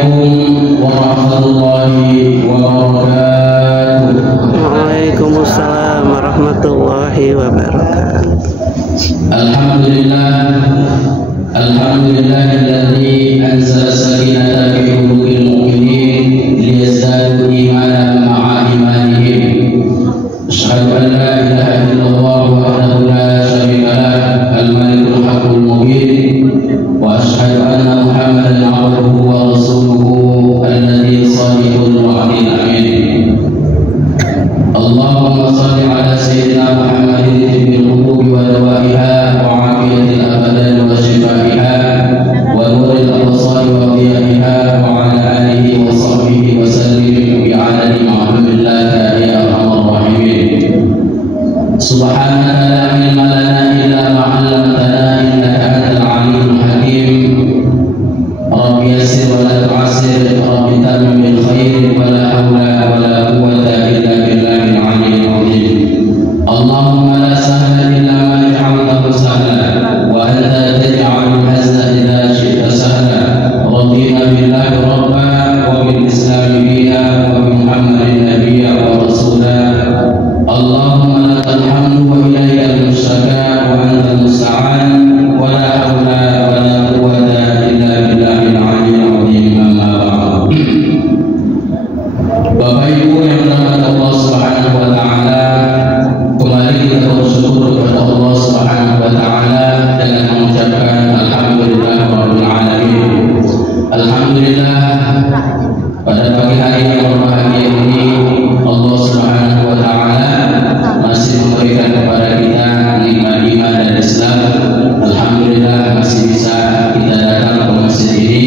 Assalamualaikum warahmatullahi wabarakatuh. Waalaikumsalam warahmatullahi wabarakatuh. Alhamdulillahilladzi anzala sakinata fi qulubil mu'minin liyazdadu imanan ma'a imanihim. Asyhadu an la ilaha illallah wahdahu la syarika lah, al-malikul haqqul mubin, wa asyhadu anna Muhammadan 'abduhu wa rasuluhu alladzi sadiqul wa'dil amin. Allahumma shalli ala sayyidina Muhammadin tibbil qulubi wa dawaiha wa 'afiyatil abadan wa shifaiha wa nuril absari wa qiyahiha wa ala alihi wa sahbihi wa sallim bi 'adadi ma'lumillahi ya arhamar rahimin. Subhanaka la ilma lana illa ma 'allamtana innaka antal alimul hakim. Rabbi yassir wa la tu'assir, Rabbi tammim bil khair, wa la hawla wa la quwwata illa billahil aliyyil azim. Allahumma la sahla illa ma ja'altahu sahla, wa anta taj'alul hazna idza syi'ta sahla. Radina billahi rabban wa bil islami dina wa bi Muhammadin nabiyyan wa rasula. Allahumma lakal hamdu wa ilaykal mushtaka wa antal musta'an, wa la hawla wa la quwwata illa billahil aliyyil azim. Amma ba'd. Bapak Ibu yang dirahmati Allah Subhanahu wa taala, kembali kita bersyukur kepada Allah Subhanahu wa taala dengan mengucapkan alhamdulillah rabbil alamin. Alhamdulillah, pada pagi hari yang berbahagia ini Allah Subhanahu wa taala masih memberikan kepada kita nikmat iman dan Islam. Alhamdulillah masih bisa kita datang ke masjid ini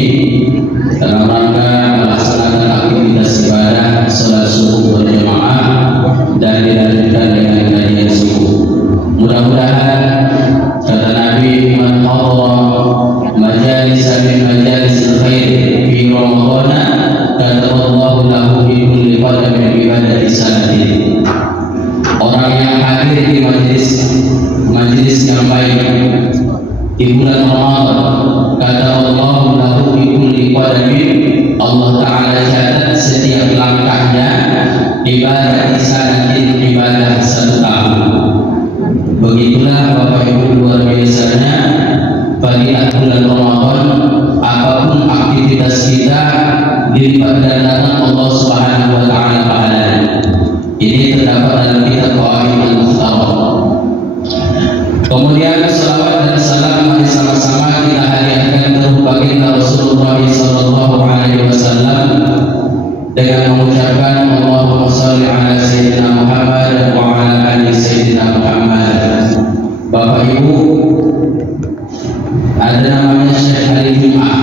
dalam rangka melaksanakan aktivitas ibadah salat subuh berjamaah dan dilanjutkan dengan kajian subuh. Mudah-mudahan kata Nabi, man hadara majalisan min majalisil khair fi Ramadan kataballahu lahu bi kulli qadamin ibadati sanatin. Orang yang hadir di majelis yang baik di bulan Ramadan, kata Allah lahu bi kulli qadamin, Allah Ta'ala catat setiap langkahnya ibadah sanatin, ibadah satu tahun. Begitulah Bapak Ibu luar biasanya fadilah bulan Ramadan. Apapun aktivitas kita dilipat gandakan Allah Subhanahu wa taala pahalanya. Ini terdapat dalam kitab Qawaid al-Mukhtarah. Kemudian salawat dan salam mari sama-sama kita hadiahkan kepada baginda Rasulullah sallallahu alaihi wasallam dengan mengucapkan Allahumma shalli ala sayyidina Muhammad wa ala ali sayyidina Muhammad. Bapak Ibu, ada namanya Syekh Ali Jum'ah,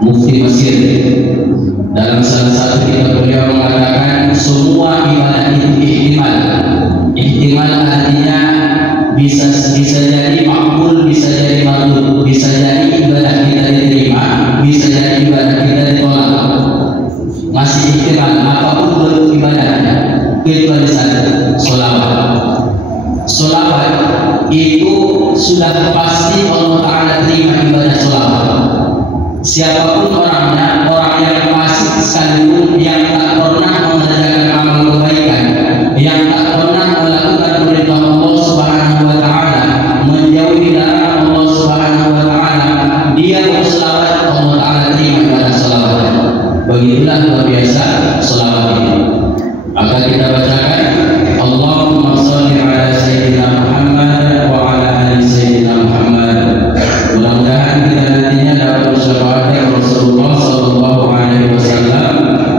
Mufti Mesir. Dalam salah satu kitab beliau mengatakan semua ibadah itu ihtimal. Ihtimal artinya bisa jadi makbul, bisa jadi mardud, bisa jadi ibadah kita diterima, bisa jadi ibadah kita ditolak. Masih ihtimal, apapun bentuk ibadahnya. Kecuali satu, sholawat. Sholawat itu sudah pasti Allah Ta'ala terima ibadah sholawat. Siapapun orangnya, orang yang fasik sekalipun, yang tak pernah mengerjakan amal kebaikan, yang tak pernah melakukan perintah Allah Subhanahu wa taala, menjauhi larangan Allah Subhanahu wa taala, dia berselawat, Allah Ta'ala terima ibadah selawat. Begitulah luar biasa selawat ini. Maka kita bacakan Allahumma shalli ala sayyidina Muhammad wa ala ali sayyidina Muhammad. Mudah-mudahan kita nantinya dapat bersyafaat Rasulullah sallallahu alaihi wasallam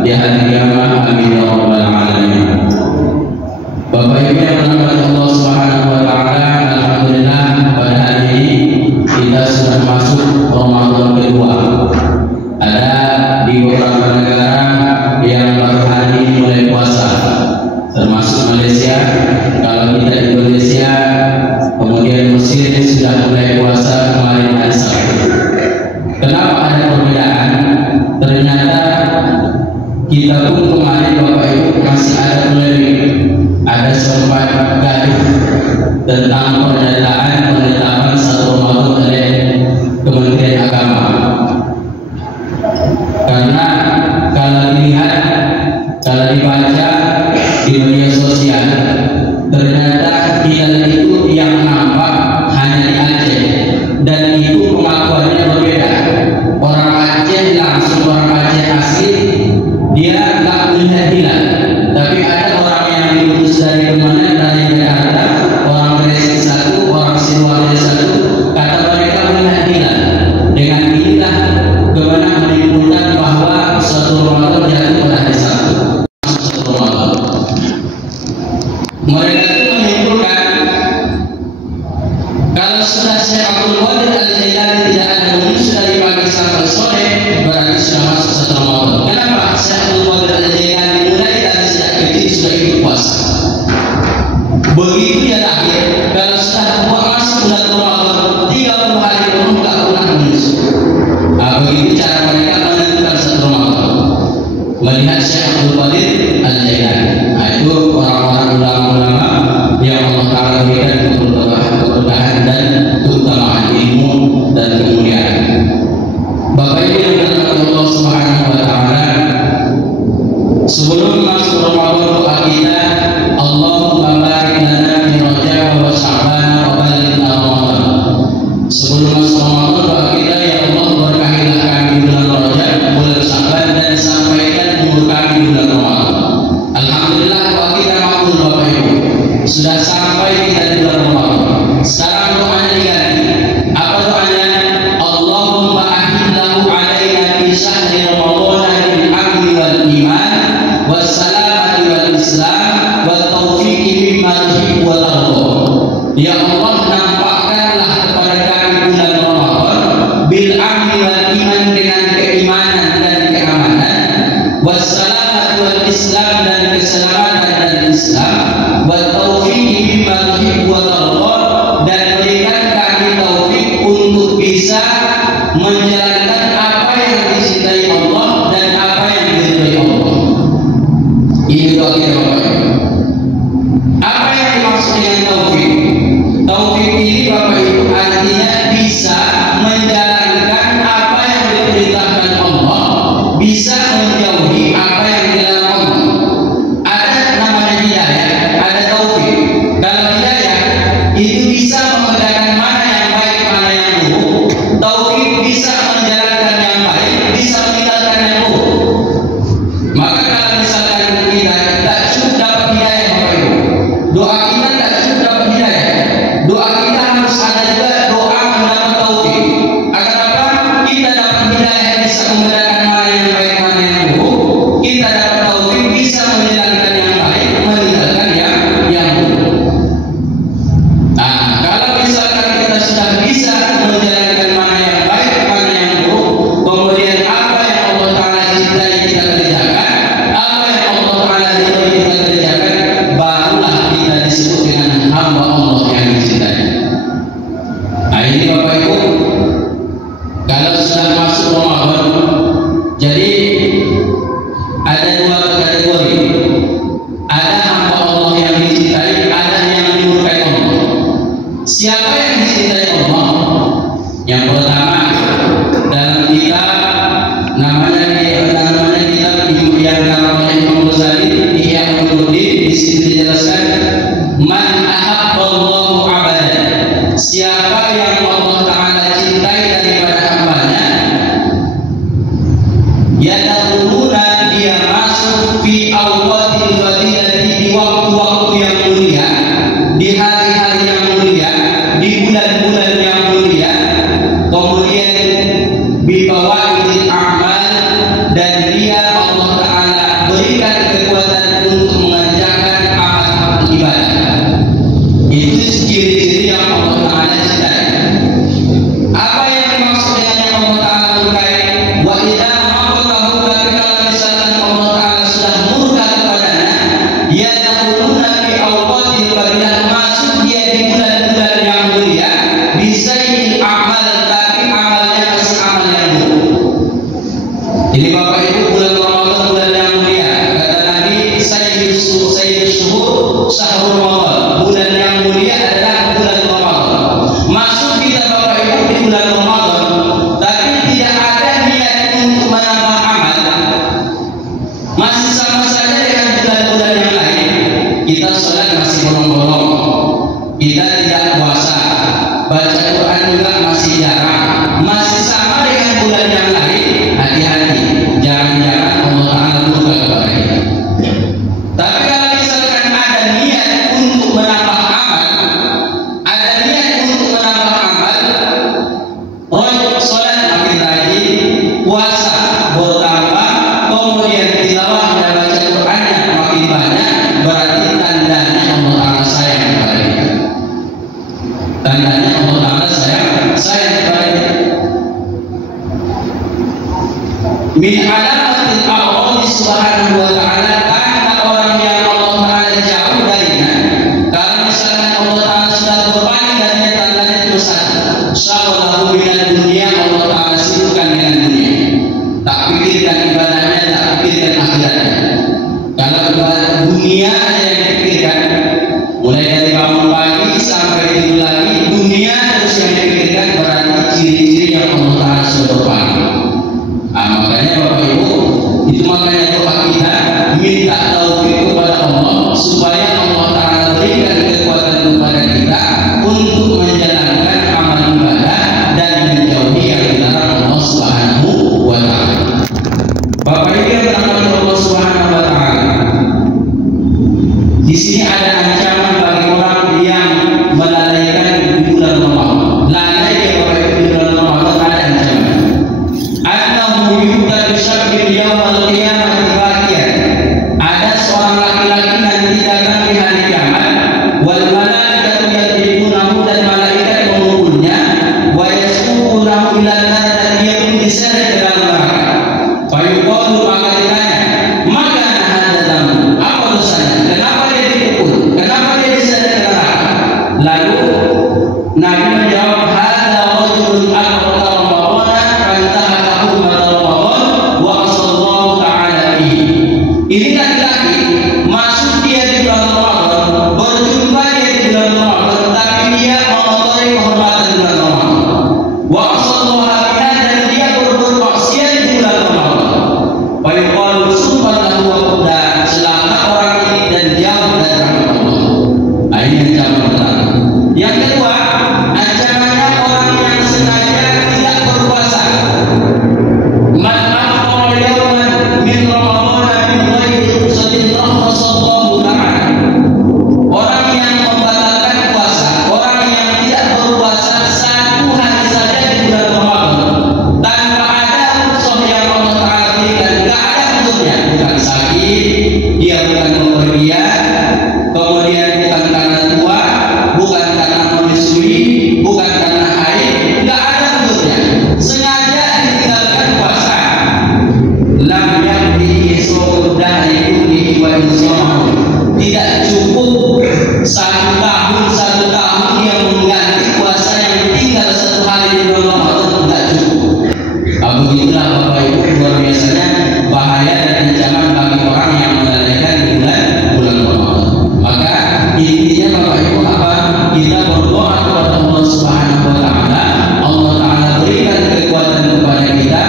di hari kiamat. Amin ya rabbal alamin. Bapak Ibu yang dirahmati Allah Subhanahu wa taala, alhamdulillah pada hari ini kita sudah masuk Ramadan kedua. Ada di beberapa negara yang baru hari ini mulai puasa, termasuk Malaysia. Kalau kita di Indonesia, kemudian Mesir sudah mulai puasa kemarin hari Sabtu. Kenapa ada perbedaan? Ternyata kita pun kemarin Bapak Ibu masih ada polemik, ada sempat gaduh tentang pernyataan penetapan 1 Ramadan oleh Kementerian Agama. Karena kalau dilihat, kalau dibaca di media sosial, ternyata hilal itu yang nampak hanya di Aceh, dan itu pengakuannya berbeda. Orang Aceh langsung, orang Aceh asli, dia nggak melihat hilal. Tapi ada orang yang diutus dari mana, dari Jakarta, orang Gresik satu, orang Sidoarjo satu, kata mereka melihat hilal. Dengan inilah kemana menyimpulkan bahwa suatu Ramadan jatuh pada hari Sabtu. Suatu Ramadan. Mereka itu menyimpulkan kalau sudah Syekh Abdul Qadir Al-Jailani tidak ada menyusul dari pagi sampai sore, berarti sudah masuk satu Ramadan. Kenapa? Syekh Abdul Qadir Al-Jailani mulai dari sejak kecil sudah ikut puasa. Begitu dia lahir, kalau sudah masuk bulan Ramadan 30 hari penuh nggak pernah menyusul. Begitu cara mereka menentukan satu Ramadan. Melihat Syekh Abdul Qadir Al-Jailani. Itu orang-orang ulama-ulama yang Allah Ta'ala berikan keberkahan dan keutamaan ilmu dan kemuliaan. Bapak Ibu yang dirahmati Allah Subhanahu wa Ta'ala, sebelum masuk Ramadan doa kita, Allahumma barik lana fi Rajab wa Sya'ban wa balighna Ramadan. Sebelum masuk Ramadan doa kita, ya Allah berkahilah kami bulan Rajab, bulan Sya'ban, dan sampaikan umur kami di bulan Ramadan. Alhamdulillah doa kita makbul Bapak Ibu. Sudah sampai kita di bulan Ramadan. Sekarang doanya diganti. Apa doanya? Allahumma ahillahu alaina fi syahri Ramadan bil amni wal iman was salamati wal islam wat taufiqi mimma tuhibbu wa tarda. Ya Allah, nampakkanlah kepada kami bulan Ramadan bil amni wal iman, dengan keimanan dan keamanan, was salamati wal islam, dan keselamatan dan Islam, wat taufiqi mimma tuhibbu wa tarda, dan berikan kami taufik untuk bisa menjalankan apa yang dicintai Allah dan apa yang diridhai Allah. Ini doa kita Bapak Ibu. Apa yang dimaksud dengan taufik? Taufik ini Bapak Ibu artinya bisa menjalankan apa yang diperintahkan Allah, bisa menjauhi apa yang dilarang Allah. Ada namanya hidayah, ada taufik. Kalau hidayah itu bisa membedakan mana yang baik, mana yang buruk. Taufik bisa menjalankan yang baik, bisa meninggalkan yang buruk. Maka kalau misalkan kita tak cukup dapat hidayah Bapak Ibu, doa kita tak cukup dapat hidayah, doa kita harus ada juga doa mendapat taufik. Agar apa? Kita dapat hidayah bisa membedakan mana yang baik, mana yang buruk. Kita dapat taufik bisa menjalankan yang baik, meninggalkan yang buruk. Nah, kalau misalkan kita sudah bisa menjalankan mana yang baik, mana yang buruk, kemudian apa yang Allah Ta'ala cintai kita kerjakan, apa yang Allah Ta'ala ridhoi kita kerjakan, barulah kita disebut dengan hamba Allah yang dicintai. Nah, ini Bapak Ibu, kalau sudah masuk Ramadan, jadi ada dua kategori. Ada hamba Allah yang dicintai, ada yang dimurkai Allah. Siapa yang dicintai Allah? Yang pertama, dalam kitab namanya kitab yang namanya Imam Ghazali, Ihya Ulumuddin, di sini dijelaskan man ahabballahu abadan. Siapa yang Allah Ta'ala cintai daripada hambanya, yadkhuluna, dia masuk fi awqatil fadilati, di waktu-waktu yang mulia, di hari-hari yang mulia, di bulan-bulan yang mulia, kemudian bifawaidil a'mal, dan dia Allah Ta'ala berikan kekuatan untuk mengerjakan amal ibadah. Itu ciri-ciri yang Allah Ta'ala cintai. Apa yang dimaksud dengan yang Allah Ta'ala murkai? Wa idza maqatahu, kalau misalkan Allah Ta'ala sudah murka kepadanya, yadkhuluna fi awqatil fadilah, masuk dia di bulan-bulan yang mulia, bisail amal, tapi amalnya masih amal yang buruk. Ini Bapak Ibu, bulan Ramadan bulan yang mulia. Kata Nabi, sayyidus syuhur syahrul Ramadan. Bulan yang mulia adalah bulan Ramadan. Masuk kita Bapak Ibu di bulan Ramadan, tapi tidak ada niat untuk menambah amal, Min alamatil a'radi subhanahu wa ta'ala, karena orang yang Allah Ta'ala jauh darinya. Kalau misalkan Allah Ta'ala sudah berpaling darinya, tandanya itu satu, syaghalahu minad dunia, Allah Ta'ala sibukkan dengan dunia. Tak pikirkan ibadahnya, tak pikirkan akhiratnya. Kalau ibadah dunia aja yang dipikirkan, mulai dari bangun pagi sampai tidur lagi, dunia terus yang dipikirkan, berarti ciri-ciri yang Allah Ta'ala sudah berpaling. Makanya Bapak Ibu, itu makanya doa kita minta taufik kepada Allah supaya Allah Ta'ala berikan kekuatan kepada kita untuk menjalankan amal ibadah dan menjauhi yang dilarang Allah Subhanahu wa Ta'ala. Bapak Ibu yang dirahmati Allah Subhanahu wa Ta'ala, di sini ada ancaman bagi orang yang melalaikan di bulan Ramadan. Lalai ya Bapak Ibu, di bulan Ramadan ada ancaman. Annahu yuqtalu syakir yawmal qiyamati bakian. Ada seorang laki-laki nanti datang di hari kiamat, wal malaikatu yadribunahu, dan malaikat memukulnya, wa yasqunahu ila nar, dan dia pun diseret ke dalam neraka. Fa yuqalu, maka ditanya, maka hadzam, apa dosanya? Kenapa dia dipukul? Kenapa dia diseret ke neraka? Lalu Nabi menjawab, hadza rajulun aqrata ini laki-laki masuk dia di bulan Ramadan, berjumpa dia di bulan Ramadan, tapi dia mengotori kehormatan bulan Ramadan. Wa sallallahu, dan dia berbuat maksiat di bulan Ramadan. Wa yuqalu subhanahu wa ta'ala, celaka orang ini dan jauh dari rahmat Allah. Ini ancaman pertama. Yang kedua, ancamannya orang yang sengaja tidak berpuasa. Man afṭara yawman min Ramadan, orang yang membatalkan puasa, orang yang tidak berpuasa satu hari saja di bulan Ramadan tanpa ada unsur yang Allah Ta'ala berikan, tidak ada unsurnya, bukan sakit, dia bukan bepergian, kemudian bukan karena tua, bukan karena menyusui, bukan karena haid, tidak ada unsurnya, sengaja ditinggalkan puasa. Lam yakfihi sawmud dahri kullihi wa insamahu, tidak cukup satu tahun dia mengganti puasa yang tinggal satu hari di bulan Ramadan, tidak cukup. Begitulah Bapak Ibu, luar biasanya bahaya dan ancaman bagi orang yang melalaikan di bulan Ramadan. Maka intinya Bapak Ibu apa? Kita berdoa kepada Allah Subhanahu wa Ta'ala, Allah Ta'ala berikan kekuatan kepada kita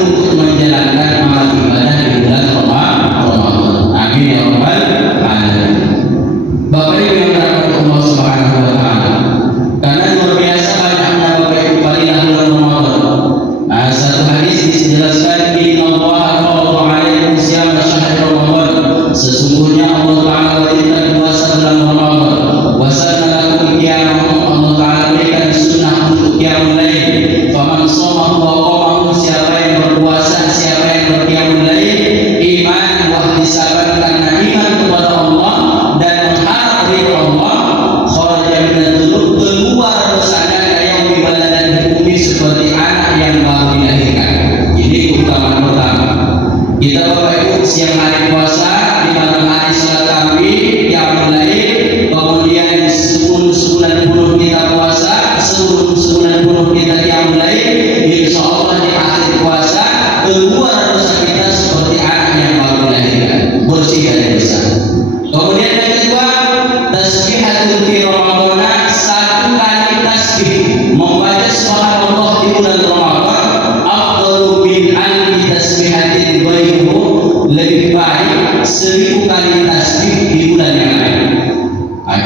untuk menjalankan amal ibadah di bulan Ramadan. Amin ya rabbal alamin. Bapak Ibu yang dirahmati Allah Subhanahu wa Ta'ala, karena luar biasa banyaknya Bapak Ibu fadilah bulan Ramadan. Satu hadis dijelaskan, innallaha farada 'alaikum siyama syahri Ramadan, sesungguhnya Allah Ta'ala wajibkan puasa bulan Ramadan. Wa sanna lakum qiyamahu, Allah Ta'ala berikan sunnah untuk qiyamul lail. Faman shamahu wa qamahu, siapa yang berpuasa, siapa yang berqiyamul lail, iman wa ihtisaban, karena iman kepada Allah dan mengharap ridha Allah, kharaja minadz-dzunub, keluar dosanya kayak ibadah di bumi seperti anak yang baru dilahirkan. Ini keutamaan pertama. Kita Bapak Ibu siang hari puasa, di malam hari salat tarawih, qiyamul lail, kemudian sebulan penuh kita puasa, sebulan penuh kita qiyamul lail, insya Allah di akhir puasa keluar dosa kita seperti anak yang baru dilahirkan, bersih dari dosa. Kemudian yang kedua, tasbihatul fi Ramadan, satu kali tasbih membaca subhanallah di bulan Ramadan, afdalu min alfi tasbihatin ghairuhu, lebih baik 1000 kali tasbih di bulan yang lain.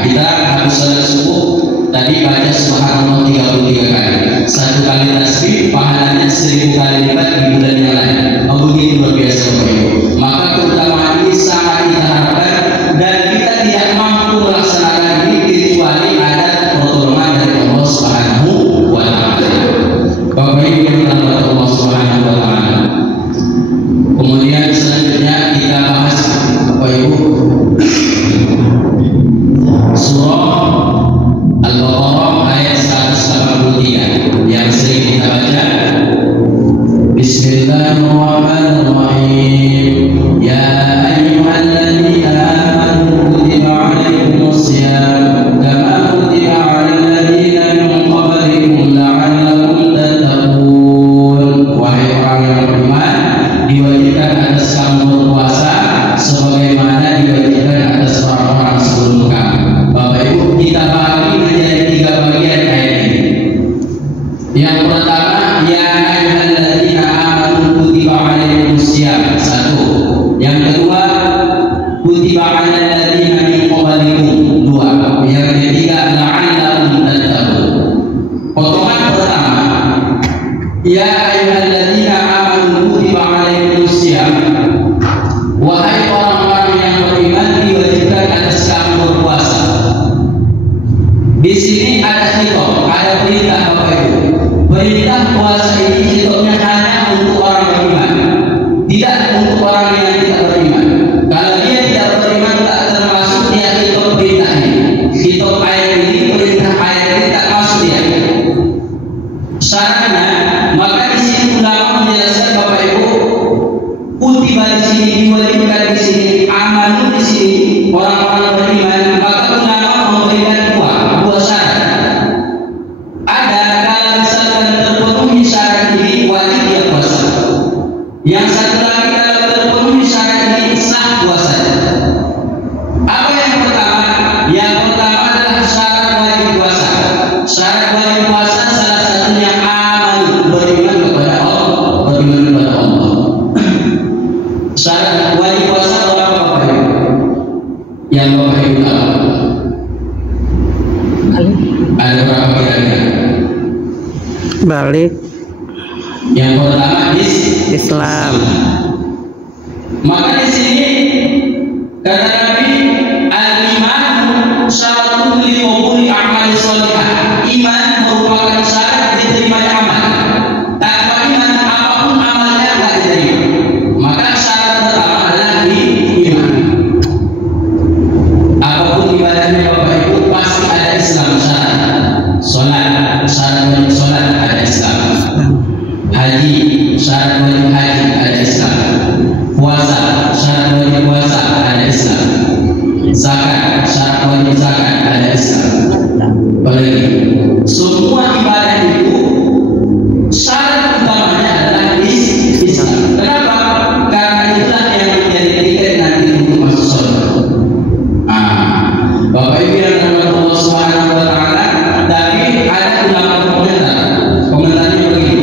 Kita habis salat subuh tadi baca subhanallah 33 kali, satu kali tasbih pahalanya 1000 kali lipat di bulan yang lain. Begitu luar biasa Bapak Ibu. Maka keutamaan ini sangat kita harapkan, dan kita tidak mampu melaksanakan ini kecuali ada pertolongan dari Allah Subhanahu wa Ta'ala. Bapak Ibu yang dirahmati Allah Subhanahu wa Ta'ala, kemudian selanjutnya kita bahas Bapak Ibu surah Al-Baqarah ayat 183 yang sering kita baca. Bismillah. siyam. Satu. Yang kedua, kutiba 'alal ladzina min qablikum. Dua. Yang ketiga, la'allakum tattaqun. Potongan pertama, ya ayyuhalladzina amanu kutiba 'alaikumus syiyam. Wahai orang-orang yang beriman, diwajibkan atas kamu berpuasa. Di sini ada khitab, ada perintah Bapak Ibu. Perintah puasa ini khitabnya hanya untuk orang beriman, tidak untuk orang yang tidak beriman. Kalau dia tidak beriman tak termasuk dia khitab perintah ini. Khitab ayat ini, perintah ayat ini tak masuk dia. Syaratnya, maka di sini ulama menjelaskan Bapak Ibu, kutiba di sini, diwajibkan di sini, amanu di sini, orang-orang beriman, maka ulama memberikan dua syarat. Ada kalau misalkan terpenuhi syarat ini wajib dia puasa. Yang satu lagi kalau terpenuhi syarat ini sah puasa. Apa yang pertama? Yang pertama adalah syarat wajib puasa. Syarat wajib puasa salah satunya amanu, beriman kepada Allah, beriman kepada Allah. Syarat wajib puasa berapa Bapak Ibu? Yang Bapak Ibu tahu? Ada berapa kira-kira? Balik. Yang pertama Islam. Maka di sini kata Nabi, al-iman syaratun li qabuli a'mali shalihah. Iman merupakan syarat diterimanya amal. Tanpa iman apapun amalnya tidak diterima. Maka syarat pertama adalah iman. Apapun ibadahnya Bapak Ibu pasti ada Islam syarat. Salat, syarat wajib salat ada Islam. Haji, syarat wajib haji ada Islam. Puasa, syarat wajib puasa ada Islam. Zakat, syarat wajib zakat ada Islam. Apalagi semua ibadah itu syarat utamanya adalah Islam. Kenapa? Karena itulah yang menjadi tiket nanti untuk masuk surga. Bapak Ibu yang dirahmati Allah Subhanahu wa taala, tapi ada ulama komentarnya begini.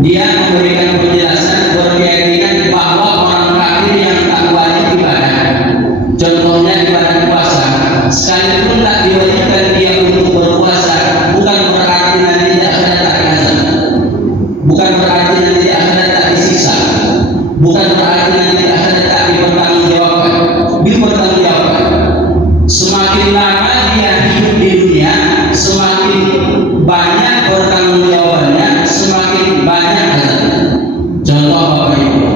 Dia memberikan penjelasan berkeyakinan bahwa orang kafir yang tak wajib ibadah, contohnya ibadah puasa, sekalipun tak diwajibkan dia untuk berpuasa, bukan berarti nanti tidak akan tak azab, bukan berarti nanti tidak akan tak disiksa, bukan berarti nanti tidak akan tak dipertanggungjawabkan. Dipertanggungjawabkan. Semakin lama dia hidup di dunia, semakin banyak pertanggungjawabannya, semakin banyak azab. Contoh Bapak Ibu,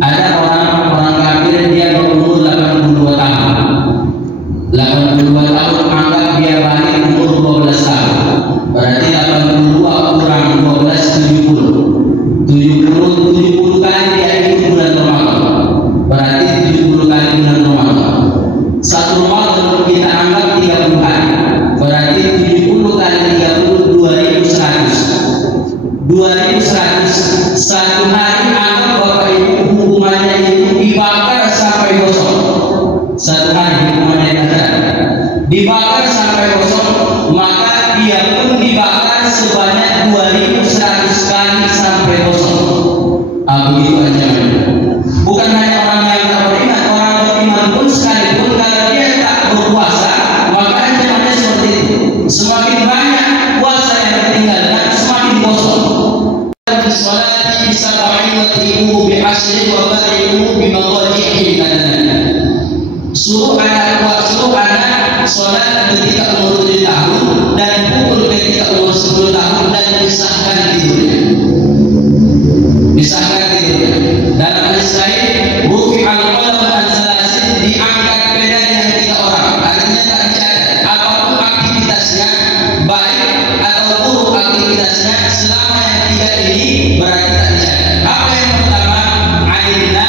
ada orang kafir dia berumur 82 tahun. 82 tahun anggap dia balik umur 12 tahun. Berarti 82 kurang 12 70. 70 kali dia ikut bulan Ramadan. Berarti 70 kali bulan Ramadan. Satu Ramadan kita anggap 30 hari. Berarti 70 kali 30 2100. 2100 satu hari anggap Bapak Ibu hukumannya itu dibakar sampai gosong. Satu hari hukumannya dibakar sampai gosong, maka dia pun dibakar sebanyak 2100 kali sampai gosong. Begitu aja. Bukan hanya orang yang tak beriman, orang beriman pun sekalipun kalau dia tak berpuasa, maka ancamannya seperti itu. Semakin banyak puasa yang ditinggalkan, semakin kosong. Salati bisa ba'idatimu bi'asri wa barimu bimaqadihi kadana. Suruh anak salat ketika umur 7 tahun dan pukul ketika umur 10 tahun dan disahkan tidurnya. Disahkan tidurnya. Dalam hadis lain, rufi al-qalam an-salasin, diangkat beda yang 3 orang. Artinya tak dicatat apapun aktivitasnya, baik atau buruk aktivitasnya, selama yang 3 ini berarti tak dicatat. Apa yang pertama? Aina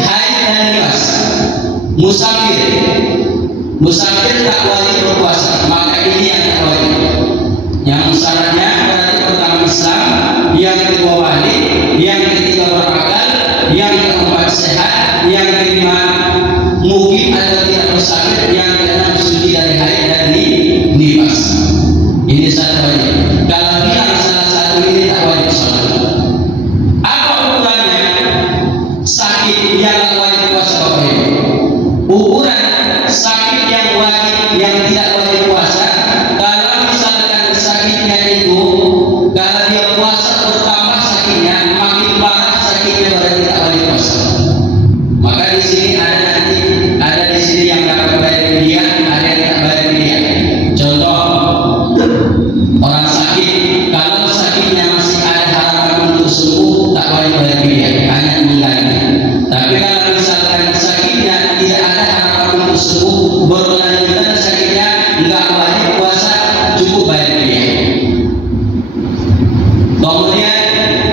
haid dan nifas. Musafir tak wajib berpuasa, maka ini yang tak wajib. Yang syaratnya berarti pertama Islam, yang kedua wali, yang ketiga berakal, yang keempat sehat, yang kelima mukim atau tidak musafir, yang keenam suci dari haid dan nifas. Ini syarat wajib. Kalau hilang salah satu ini tak wajib sholat. Apa ukurannya? Sakit yang tak wajib puasa Bapak Ibu. Ukuran sakit yang wajib, yang tidak wajib puasa, kalau misalkan sakitnya itu, kalau dia puasa bertambah sakitnya, makin parah sakitnya, berarti tidak wajib puasa. Maka di sini ada di sini yang dapat bayar fidyah, ada yang tak bayar fidyah. Contoh, orang sakit, kalau sakitnya masih ada harapan untuk sembuh, tak wajib bayar fidyah, hanya mengganti. Tapi kalau misalkan sakitnya tidak ada harapan untuk sembuh, berkelanjutan sakitnya, enggak wajib puasa, cukup bayar fidyah. Kemudian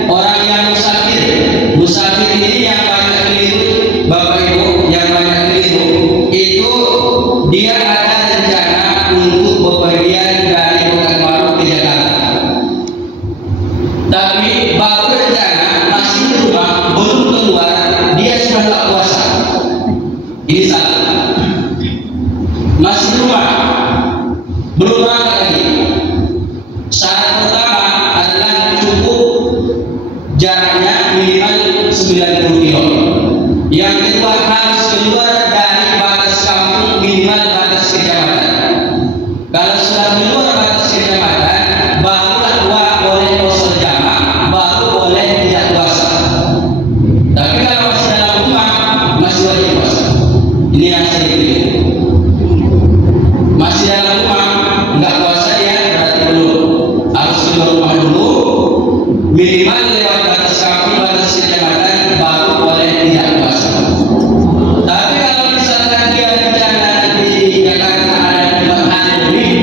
orang yang musafir ini yang banyak keliru, Bapak Ibu, yang banyak keliru, itu dia ada rencana untuk bepergian dari Pekanbaru ke Jakarta. Tapi baru rencana, masih di rumah, belum keluar, dia sudah tak puasa. Ini salah. Masih di rumah, belum berangkat lagi. Syarat pertama adalah cukup jaraknya minimal 90 kilo. Yang kedua harus keluar dari batas kampung minimal batas kecamatan. Kalau sudah keluar batas kecamatan, barulah boleh puasa jamaah, baru boleh tidak puasa. Tapi kalau masih dalam rumah, masih wajib puasa. Ini yang saya pilih. Masih dalam rumah, enggak puasa ya, berarti belum. Harus keluar rumah dulu, minimal lewat batas kampung, batas kecamatan, baru boleh tidak puasa. Tapi kalau misalkan dia rencana di Jakarta ada 4 hari lebih,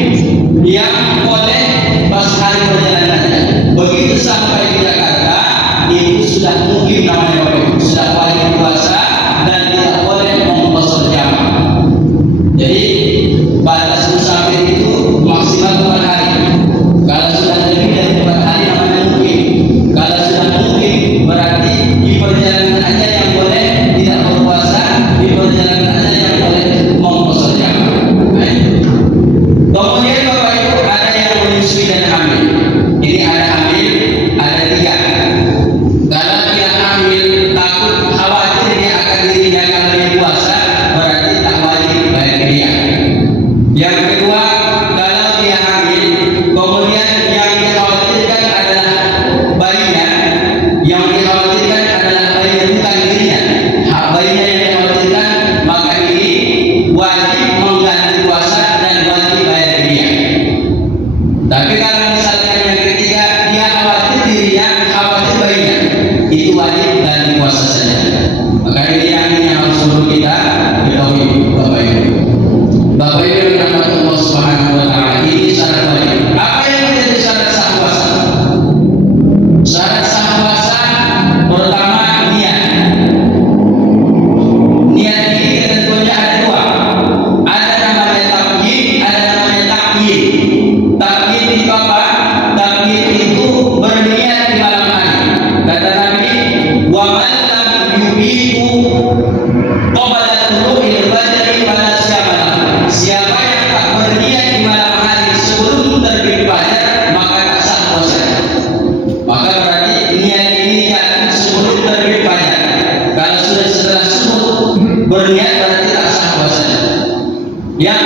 dia boleh pas hari perjalanannya. Begitu sampai di Jakarta, itu sudah mungkin namanya Bapak Ibu, sudah wajib puasa dan tidak boleh mempuasa jamaah. Jadi batas musafir itu maksimal 4 hari. Kalau sudah lebih dari 4 hari namanya mungkin. Kalau sudah mungkin berarti di perjalanan aja yang boleh tidak berpuasa, di perjalanan aja yang boleh mempuasa jamaah. Kemudian Bapak Ibu, ada yang menyusui dan hamil. Ini ada hamil, ada 3. Kalau dia hamil, takut khawatir dia akan dirinya kalau dia puasa, berarti tak wajib bayar fidyah. Yang kedua, kalau dia hamil, kemudian yang dikhawatirkan adalah bayinya, yang dikhawatirkan adalah bayinya bukan dirinya, hak bayinya yang dikhawatirkan, maka ini wajib mengganti puasa dan wajib bayar fidyah. Tapi kalau misalkan yang ketiga, dia khawatir dirinya, khawatir bayinya, itu wajib ganti puasa saja. Maka ini yang harus perlu kita ketahui, Bapak Ibu. Bapak Ibu yang dirahmati Allah Subhanahu wa taala, ini syarat wajib. Apa yang menjadi syarat sah puasa? Syarat sah puasa pertama niat. Niat ini ketentuannya ada 2. Ada namanya takyid, ada namanya takyid. Takyid itu apa? Takyid itu berniat di malam hari. Kata Nabi, wa man lam yubitu qabla tulu'il fajri fala siyama lahu. Siapa yang tak berniat di malam hari sebelum terbit fajar, maka tak sah puasanya. Maka berarti niat ini niat sebelum terbit fajar. Kalau sudah setelah subuh berniat, berarti tak sah puasanya. Yang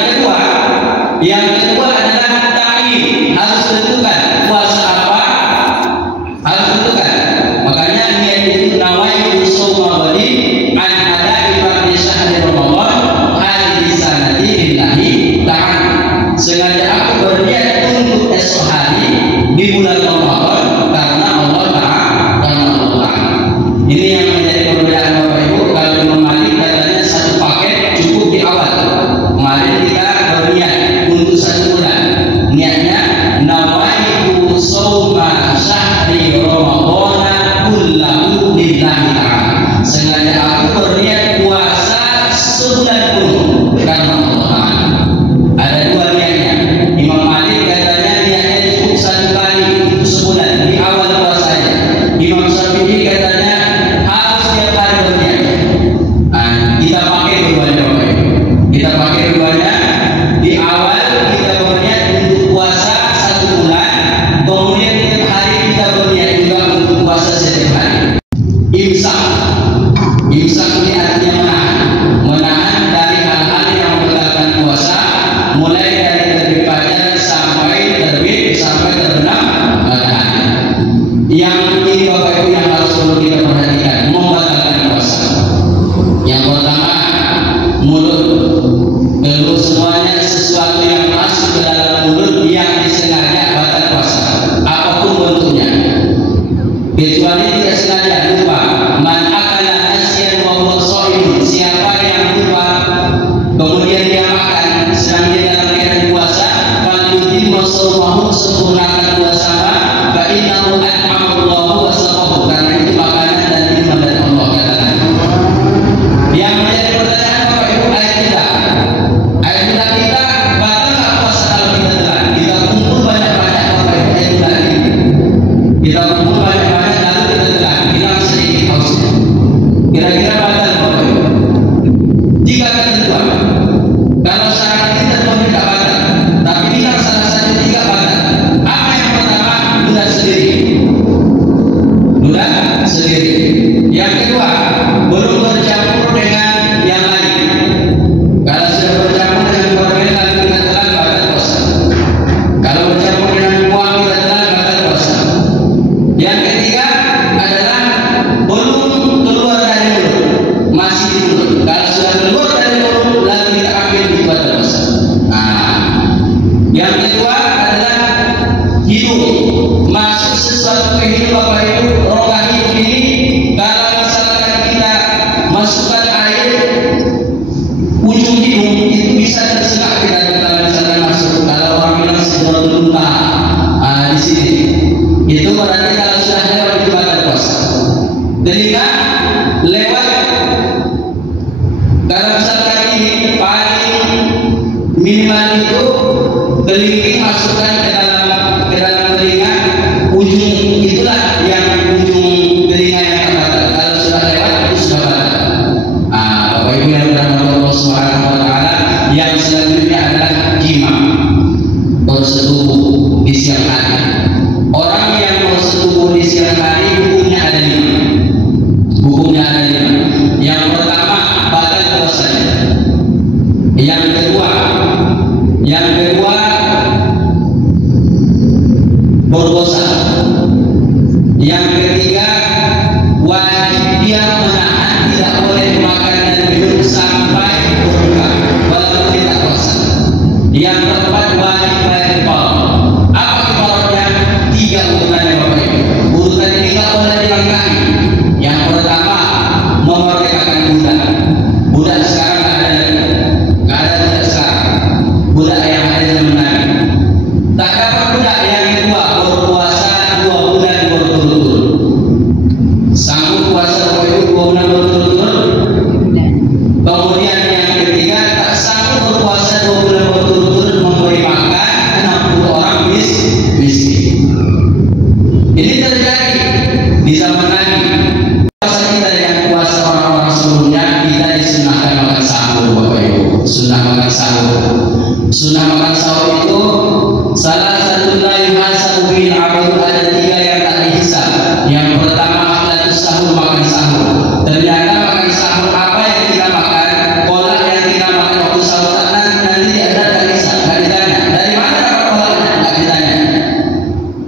kedua adalah ta'yin. Harus tentukan puasa apa, harus tentukan. Makanya niat itu nawaitu shauma ghadin an ada'i fardhi syahri Ramadan hadhihi sanati lillahi ta'ala. Sengaja aku berniat untuk esok hari di bulan Ramadan karena Allah Ta'ala. Ini yang menjadi perbedaan Bapak Ibu. Kalau Imam Malik katanya 1 paket cukup di awal. Kemarin kita berniat puasa sebulan penuh karena Allah. Ada dua niatnya. Imam Malik katanya niatnya cukup satu kali itu sebulan di awal puasanya. Imam Syafi'i katanya harus setiap hari berniat. Kita pakai dua-duanya, kita pakai dua-duanya. Di awal kita berniat untuk puasa satu bulan, kemudian tiap hari kita berniat juga untuk puasa setiap hari. Imsak ini artinya menahan dari hal-hal yang membatalkan puasa, mulai dari terbit fajar sampai terbenam matahari. Yang ini Bapak Ibu yang harus perlu kita perhatikan membatalkan puasa. Yang pertama, mulut. Keluar semuanya sesuatu yang masuk ke dalam mulut yang disengaja batal puasa, apapun bentuknya, kecuali tidak sengaja lupa. Man akala nasiyan wa huwa shaim, siapa yang lupa kemudian dia makan sedang dia dalam keadaan puasa, falyutimma shaumahu, sempurnakan puasa, fa innahu at'amallahu wa saqahu, karena itu makanan dan minuman dari Allah katakan. Yang menjadi pertanyaan Bapak Ibu, ayat kita batal nggak puasa kalau kita telan? Kita kumpul banyak-banyak Bapak Ibu, ayat kita ini kita kumpul banyak-banyak lalu kita telan, hilang sedikit hausnya, kira-kira batal Bapak Ibu? Tiga ketentuan. Kalau syarat ini tentu tidak batal, tapi hilang salah satu tiga batal. Apa yang pertama? Ludah sendiri. Yang kedua, belum bercampur dengan yang lain. Kalau sudah bercampur dengan korban lalu kita telan, batal puasa. Kalau bercampur dengan uang kita telan, batal puasa. Yang ketiga adalah belum keluar dari mulut, masih di mulut. Kalau sudah keluar dari mulut lalu kita ambil, itu batal puasa. Yang kedua adalah hidung, masuk sesuatu ke hidung Bapak Ibu, rongga hidung ini. Kalau misalkan kita masukkan air, ujung hidung itu bisa tersengat kita kalau misalkan masuk. Kalau orang bilang sedot luntah di sini, itu berarti kalau sudah lewat itu batal puasa. Telinga lewat, kalau misalkan ini paling minimal itu kelingking masukkan ke dalam telinga, ujung itulah yang ujung telinga yang batal. Kalau sudah lewat itu sudah batal. Bapak Ibu yang dirahmati Allah Subhanahu wa taala, yang selanjutnya adalah jima, bersetubuh di siang hari. Orang yang bersetubuh di siang hari hukumnya ada lima. Yang pertama, batal puasanya. Yang kedua berdosa. Yang ketiga, wajib dia menahan, tidak boleh makan dan minum sampai berbuka walaupun tidak puasa. Yang keempat, wajib bayar kifarah. Apa kifarahnya? 3 urutannya Bapak Ibu. Urutan ini tidak boleh dilangkahi. Yang pertama, memerdekakan budak. Budak sekarang nggak ada budak sekarang. Budak yang ada zaman Nabi. Tak dapat budak. Yang kedua, berpuasa 2 bulan berturut-turut. Sanggup puasa Bapak Ibu 2 bulan berturut-turut? Kemudian yang ketiga, tak sanggup berpuasa 2 bulan berturut-turut, memberi makan 60 orang miskin. Ini terjadi di zaman Nabi. Puasa kita dengan puasa orang-orang sebelumnya, kita disunahkan makan sahur Bapak Ibu. Sunnah makan sahur itu salah satu lain hasan bin abad, ada 3 yang tak dihisab. Yang pertama, akhlak sahur, makan sahur. Ternyata makan sahur apa yang kita makan, kolak yang kita makan waktu sahur, nanti ada tak dihisab, tak ditanya. Dari mana dapat kolaknya? Tak ditanya.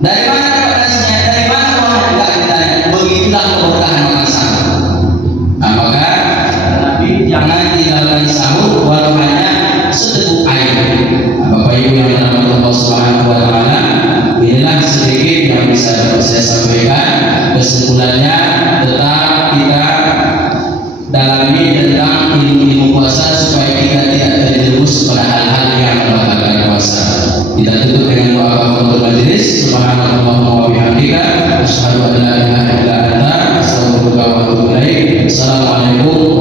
Dari mana dapat nasinya? Dari mana uangnya? Tak ditanya. Begitulah keberkahan makan sahur. Maka Nabi jangan tinggalkan sahur walau hanya seteguk air. Bapak Ibu yang dirahmati Allah Subhanahu wa taala, inilah sedikit yang bisa dapat saya sampaikan. Kesimpulannya, tetap kita dalami tentang ilmu puasa supaya kita tidak terjerumus pada hal-hal yang membatalkan puasa. Kita tutup dengan doa kafaratul majelis. Subhanallahumma wa bihamdika, asyhadu an la ilaha illa anta, astaghfiruka wa atubu ilaik. Assalamualaikum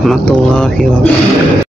warahmatullahi wabarakatuh.